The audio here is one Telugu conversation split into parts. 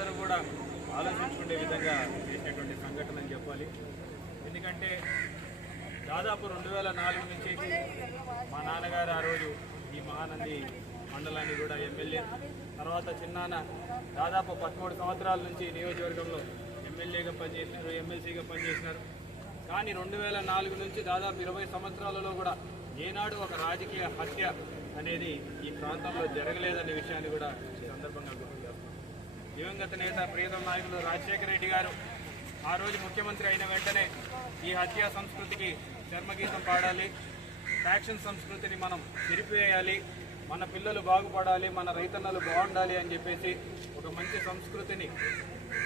ప్రజలందరూ కూడా ఆలోచించుకునే విధంగా చేసినటువంటి సంఘటన అని చెప్పాలి. ఎందుకంటే దాదాపు 2004 నుంచి మా నాన్నగారు ఆ రోజు ఈ మహానంది మండలాన్ని కూడా ఎమ్మెల్యే, తర్వాత చిన్నాన్న దాదాపు 13 సంవత్సరాల నుంచి నియోజకవర్గంలో ఎమ్మెల్యేగా పనిచేసినారు, ఎమ్మెల్సీగా పనిచేసినారు. కానీ 2004 నుంచి దాదాపు 20 సంవత్సరాలలో కూడా ఏనాడు ఒక రాజకీయ హత్య అనేది ఈ ప్రాంతంలో జరగలేదనే విషయాన్ని కూడా ఈ సందర్భంగా గుర్తు చేస్తున్నాం. దివంగత నేత ప్రియతమ నాయకులు రాజశేఖర రెడ్డి గారు ఆ రోజు ముఖ్యమంత్రి అయిన వెంటనే ఈ హత్యా సంస్కృతికి చర్మగీతం పాడాలి, ఫ్యాక్షన్ సంస్కృతిని మనం చెరిపివేయాలి, మన పిల్లలు బాగుపడాలి, మన రైతన్నలు బాగుండాలి అని చెప్పేసి ఒక మంచి సంస్కృతిని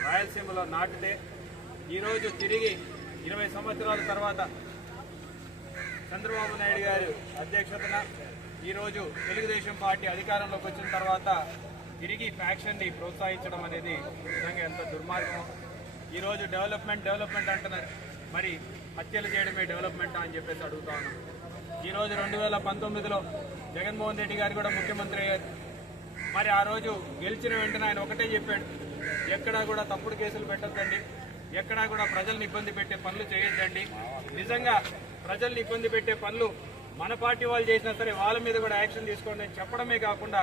రాయలసీమలో నాటితే ఈరోజు తిరిగి 20 సంవత్సరాల తర్వాత చంద్రబాబు నాయుడు గారి అధ్యక్షతన ఈరోజు తెలుగుదేశం పార్టీ అధికారంలోకి వచ్చిన తర్వాత తిరిగి ఫ్యాక్షన్ని ప్రోత్సహించడం అనేది నిజంగా ఎంత దుర్మార్గమో. ఈరోజు డెవలప్మెంట్ అంటున్నారు, మరి హత్యలు చేయడమే డెవలప్మెంట్ అని చెప్పేసి అడుగుతా ఉన్నాం. ఈరోజు 2019లో జగన్మోహన్ రెడ్డి గారు కూడా ముఖ్యమంత్రి అయ్యారు. మరి ఆ రోజు గెలిచిన వెంటనే ఆయన ఒకటే చెప్పాడు, ఎక్కడా కూడా తప్పుడు కేసులు పెట్టొద్దండి, ఎక్కడా కూడా ప్రజల్ని ఇబ్బంది పెట్టే పనులు చేయొద్దండి. నిజంగా ప్రజల్ని ఇబ్బంది పెట్టే పనులు మన పార్టీ వాళ్ళు చేసినా సరే వాళ్ళ మీద కూడా యాక్షన్ తీసుకోండి అని చెప్పడమే కాకుండా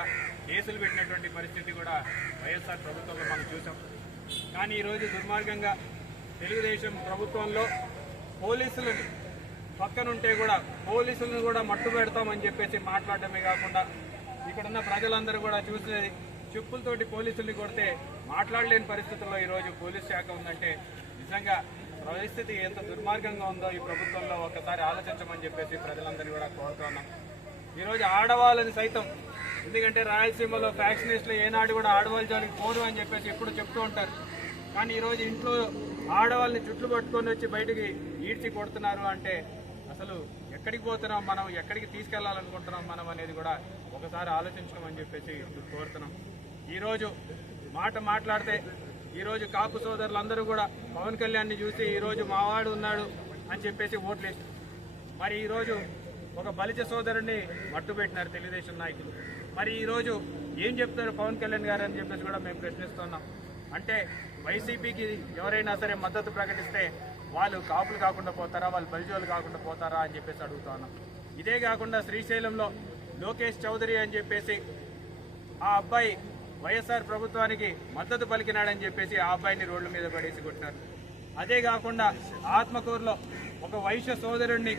కేసులు పెట్టినటువంటి పరిస్థితి కూడా వైఎస్ఆర్ ప్రభుత్వంలో మనం చూసాం. కానీ ఈరోజు దుర్మార్గంగా తెలుగుదేశం ప్రభుత్వంలో పోలీసులు పక్కనుంటే కూడా పోలీసులను కూడా మట్టు పెడతామని చెప్పేసి మాట్లాడటమే కాకుండా ఇక్కడున్న ప్రజలందరూ కూడా చూసేది చెప్పులతోటి పోలీసుల్ని కొడితే మాట్లాడలేని పరిస్థితుల్లో ఈరోజు పోలీస్ శాఖ ఉందంటే నిజంగా పరిస్థితి ఎంత దుర్మార్గంగా ఉందో ఈ ప్రభుత్వంలో ఒకసారి ఆలోచించమని చెప్పేసి ప్రజలందరూ కూడా కోరుతున్నాం. ఈరోజు ఆడవాళ్ళని సైతం, ఎందుకంటే రాయలసీమలో ఫ్యాక్షనిస్టులు ఏనాడు కూడా ఆడవాళ్ళ జోలికి పోరు అని చెప్పేసి ఎప్పుడు చెప్తూ ఉంటారు. కానీ ఈరోజు ఇంట్లో ఆడవాళ్ళని చుట్లు పట్టుకొని వచ్చి బయటికి ఈడ్చి కొడుతున్నారు అంటే అసలు ఎక్కడికి పోతున్నాం మనం, ఎక్కడికి తీసుకెళ్లాలనుకుంటున్నాం మనం అనేది కూడా ఒకసారి ఆలోచించడం అని చెప్పేసి కోరుతున్నాం. ఈరోజు మాట్లాడితే ఈరోజు కాపు సోదరులందరూ కూడా పవన్ కళ్యాణ్ని చూసి ఈరోజు మావాడు ఉన్నాడు అని చెప్పేసి ఓట్లేసి మరి ఈరోజు ఒక బలిజ సోదరుడిని మట్టుపెట్టినారు తెలుగుదేశం నాయకులు. మరి ఈరోజు ఏం చెప్తారు పవన్ కళ్యాణ్ గారు అని చెప్పేసి కూడా మేము ప్రశ్నిస్తున్నాం. అంటే వైసీపీకి ఎవరైనా సరే మద్దతు ప్రకటిస్తే వాళ్ళు కాపులు కాకుండా పోతారా, వాళ్ళు బలిజోలు కాకుండా పోతారా అని చెప్పేసి అడుగుతున్నాం. ఇదే కాకుండా శ్రీశైలంలో లోకేష్ చౌదరి అని చెప్పేసి ఆ అబ్బాయి వైఎస్ఆర్ ప్రభుత్వానికి మద్దతు పలికినాడని చెప్పేసి ఆ అబ్బాయిని రోడ్ల మీద పడేసి కొట్టినారు. అదే కాకుండా ఆత్మకూరులో ఒక వైశ్య సోదరుడిని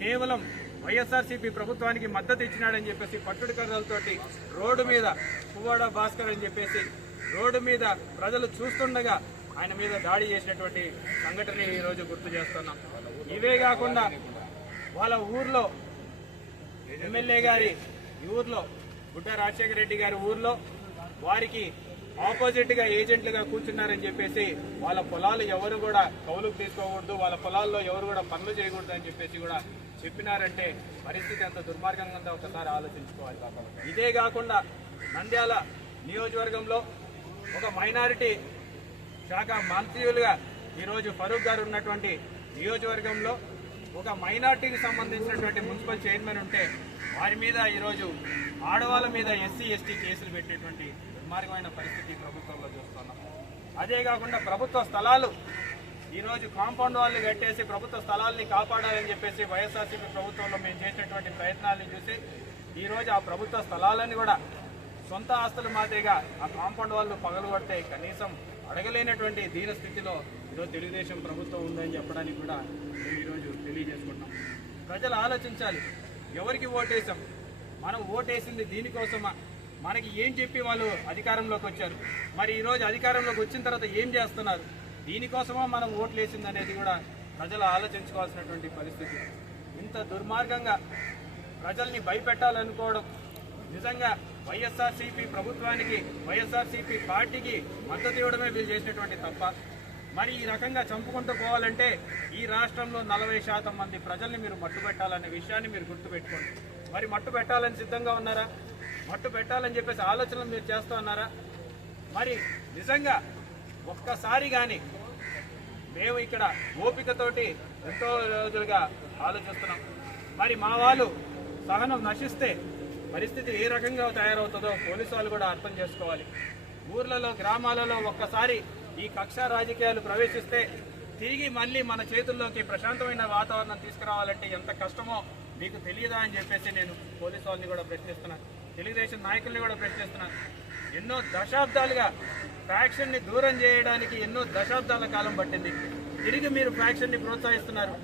కేవలం వైఎస్ఆర్సీపీ ప్రభుత్వానికి మద్దతు ఇచ్చినాడని చెప్పేసి పట్టుడు కర్రలతోటి రోడ్డు మీద పువ్వాడ భాస్కర్ అని చెప్పేసి రోడ్డు మీద ప్రజలు చూస్తుండగా ఆయన మీద దాడి చేసినటువంటి సంఘటన ఈరోజు గుర్తు చేస్తున్నాం. ఇవే కాకుండా వాళ్ళ ఊర్లో ఎమ్మెల్యే గారి ఊర్లో గుడ్డ రాజశేఖర రెడ్డి గారి ఊర్లో వారికి ఆపోజిట్గా ఏజెంట్లుగా కూర్చున్నారని చెప్పేసి వాళ్ళ పొలాలు ఎవరు కూడా కౌలుకు తీసుకోకూడదు, వాళ్ళ పొలాల్లో ఎవరు కూడా పనులు చేయకూడదు అని చెప్పేసి కూడా చెప్పినారంటే పరిస్థితి ఎంత దుర్మార్గంగా ఉందో ఒకసారి ఆలోచించుకోవాలి. ఇదే కాకుండా నంద్యాల నియోజకవర్గంలో ఒక మైనారిటీ శాఖ మంత్రులుగా ఈరోజు ఫరూక్ గారు ఉన్నటువంటి నియోజకవర్గంలో ఒక మైనార్టీకి సంబంధించినటువంటి మున్సిపల్ చైర్మన్ ఉంటే వారి మీద ఈరోజు ఆడవాళ్ళ మీద ఎస్సీ ఎస్టీ కేసులు పెట్టేటువంటి దుర్మార్గమైన పరిస్థితి ప్రభుత్వంలో చూస్తున్నాం. అదే కాకుండా ప్రభుత్వ స్థలాలు ఈరోజు కాంపౌండ్ వాళ్ళు కట్టేసి ప్రభుత్వ స్థలాల్ని కాపాడాలని చెప్పేసి వైఎస్ఆర్సీపీ ప్రభుత్వంలో మేము చేసినటువంటి ప్రయత్నాలను చూసి ఈరోజు ఆ ప్రభుత్వ స్థలాలని కూడా సొంత ఆస్తులు మాదిరిగా ఆ కాంపౌండ్ వాళ్ళు పగలగొడితే కనీసం అడగలేనటువంటి దీన స్థితిలో ఈరోజు తెలుగుదేశం ప్రభుత్వం ఉందని చెప్పడానికి కూడా మేము ఈరోజు తెలియజేసుకుంటాం. ప్రజలు ఆలోచించాలి, ఎవరికి ఓటేసాం, మనం ఓటేసింది దీనికోసమా, మనకి ఏం చెప్పి వాళ్ళు అధికారంలోకి వచ్చారు, మరి ఈరోజు అధికారంలోకి వచ్చిన తర్వాత ఏం చేస్తున్నారు, దీనికోసమా మనం ఓట్లు వేసింది అనేది కూడా ప్రజలు ఆలోచించుకోవాల్సినటువంటి పరిస్థితి. ఇంత దుర్మార్గంగా ప్రజల్ని భయపెట్టాలనుకోవడం నిజంగా వైఎస్ఆర్సీపీ ప్రభుత్వానికి వైఎస్ఆర్సీపీ పార్టీకి మద్దతు ఇవ్వడమే వీళ్ళు చేసినటువంటి తప్ప. మరి ఈ రకంగా చంపుకుంటూ పోవాలంటే ఈ రాష్ట్రంలో 40% మంది ప్రజల్ని మీరు మట్టు పెట్టాలనే విషయాన్ని మీరు గుర్తుపెట్టుకోండి. మరి మట్టు పెట్టాలని సిద్ధంగా ఉన్నారా? మట్టు పెట్టాలని చెప్పేసి ఆలోచనలు మీరు చేస్తూ ఉన్నారా? మరి నిజంగా ఒక్కసారి కానీ మేము ఇక్కడ ఓపికతోటి ఎంతో రోజులుగా ఆలోచిస్తున్నాం. మరి మా వాళ్ళు సహనం నశిస్తే పరిస్థితి ఏ రకంగా తయారవుతుందో పోలీసు వాళ్ళు కూడా అర్థం చేసుకోవాలి. ఊర్లలో గ్రామాలలో ఒక్కసారి ఈ కక్ష రాజకీయాలు ప్రవేశిస్తే తిరిగి మళ్ళీ మన చేతుల్లోకి ప్రశాంతమైన వాతావరణం తీసుకురావాలంటే ఎంత కష్టమో మీకు తెలియదా అని చెప్పేసి నేను పోలీసు వాళ్ళని కూడా ప్రశ్నిస్తున్నాను, తెలుగుదేశం నాయకుల్ని కూడా ప్రశ్నిస్తున్నాను. ఎన్నో దశాబ్దాలుగా ఫ్యాక్షన్ని దూరం చేయడానికి ఎన్నో దశాబ్దాల కాలం పట్టింది. తిరిగి మీరు ఫ్యాక్షన్ని ప్రోత్సహిస్తున్నారు,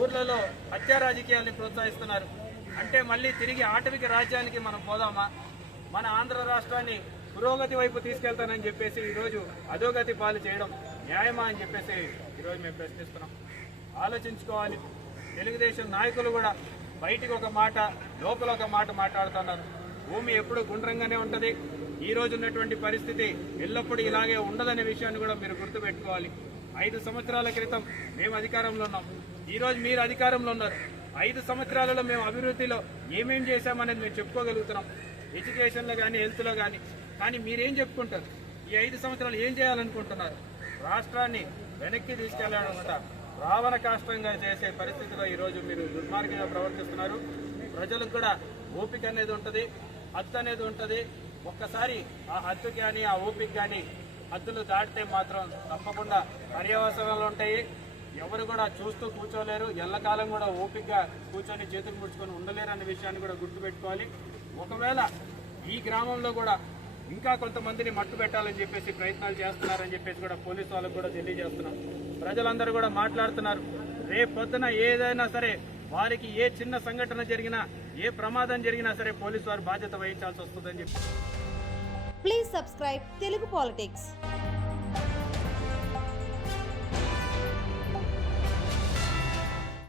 ఊర్లలో హత్యా రాజకీయాల్ని ప్రోత్సహిస్తున్నారు. అంటే మళ్ళీ తిరిగి ఆటవిక రాజ్యానికి మనం పోదామా? మన ఆంధ్ర రాష్ట్రాన్ని పురోగతి వైపు తీసుకెళ్తానని చెప్పేసి ఈరోజు అధోగతి పాలు చేయడం న్యాయమా అని చెప్పేసి ఈరోజు మేము ప్రశ్నిస్తున్నాం. ఆలోచించుకోవాలి. తెలుగుదేశం నాయకులు కూడా బయటికి ఒక మాట, లోపల ఒక మాట మాట్లాడుతున్నారు. భూమి ఎప్పుడు గుండ్రంగానే ఉంటుంది, ఈ రోజు ఉన్నటువంటి పరిస్థితి ఎల్లప్పుడూ ఇలాగే ఉండదనే విషయాన్ని కూడా మీరు గుర్తుపెట్టుకోవాలి. 5 సంవత్సరాల క్రితం మేము అధికారంలో ఉన్నాం, ఈరోజు మీరు అధికారంలో ఉన్నారు. 5 సంవత్సరాలలో మేము అభివృద్ధిలో ఏమేం చేశామనేది మేము చెప్పుకోగలుగుతున్నాం, ఎడ్యుకేషన్లో కానీ హెల్త్లో కానీ. కానీ మీరేం చెప్పుకుంటారు? ఈ 5 సంవత్సరాలు ఏం చేయాలనుకుంటున్నారు? రాష్ట్రాన్ని వెనక్కి తీసుకెళ్లాలన్నమాట రావణ కాష్టంగా చేసే పరిస్థితిలో ఈరోజు మీరు దుర్మార్గంగా ప్రవర్తిస్తున్నారు. ప్రజలకు కూడా ఓపిక అనేది ఉంటుంది, హద్దు అనేది ఉంటుంది. ఒక్కసారి ఆ హద్దు కానీ ఆ ఓపిక కానీ హద్దులు దాటితే మాత్రం తప్పకుండా పర్యవసనాలు ఉంటాయి. ఎవరు కూడా చూస్తూ కూర్చోలేరు, ఎల్లకాలం కూడా ఓపికగా కూర్చొని చేతులు ముడుచుకొని ఉండలేరు అనే విషయాన్ని కూడా గుర్తుపెట్టుకోవాలి. ఒకవేళ ఈ గ్రామంలో కూడా ఇంకా కొంతమందిని మట్టు పెట్టాలని చెప్పేసి ప్రయత్నాలు చేస్తున్నారని చెప్పేసి కూడా పోలీసు వాళ్ళకు కూడా తెలియజేస్తున్నాం. ప్రజలందరూ కూడా మాట్లాడుతున్నారు, రేపు పొద్దున ఏదైనా సరే వారికి ఏ చిన్న సంఘటన జరిగినా, ఏ ప్రమాదం జరిగినా సరే పోలీసు వారు బాధ్యత వహించాల్సి వస్తుందని చెప్పి. Please subscribe Telugu politics.